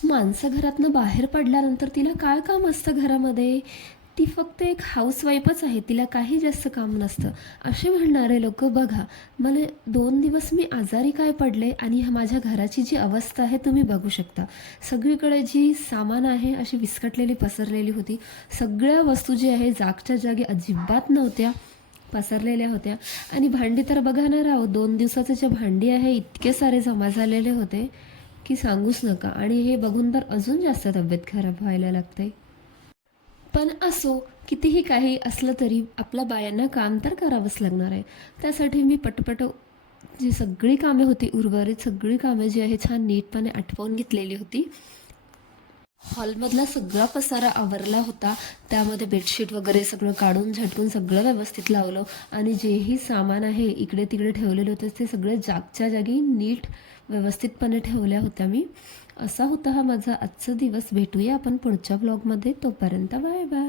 माणसं घरातनं बाहेर पडल्यानंतर तिला काय काम असतं घरामध्ये? ती फक्त एक हाऊसवाईफच आहे. तिला काही जास्त काम नसतं. असे म्हणणारे लोकं बघा. मला 2 दिवस मी आजारी काय पडले आणि माझ्या घराची जी अवस्था आहे तुम्ही बघू शकता. सगळीकडे जी सामान आहे अशी विस्कटलेली, पसरलेली होती. सगळ्या वस्तू जी आहे जागच्या जागी अजिबात नव्हत्या. पसरलेल्या होत्या आणि भांडी तर बघा ना राव, 2 दिवसाचे जे भांडी आहे इतके सारे जमा झालेले होते, की सांगूच नका. आणि हे बघून तर अजून जास्त तब्येत खराब व्हायला लागते. पण असो, कितीही काही असलं तरी आपल्या बायांना काम तर करावंच लागणार आहे. त्यासाठी मी पटपट जी सगळी कामे होती, उर्वरित सगळी कामे जी आहे छान नीटपणे आटपवून घेतलेली होती. हॉलमधला सगळा पसारा आवरला होता. त्यामध्ये बेडशीट वगैरे सगळं काढून झटकून सगळं व्यवस्थित लावलं आणि जेही सामान आहे इकडे तिकडे ठेवलेलं होतं ते सगळे जागच्या जागी नीट व्यवस्थितपणे ठेवल्या होत्या मी. असा होता हा माझा आजचा दिवस. भेटूया आपण पुढच्या ब्लॉगमध्ये. तोपर्यंत बाय बाय.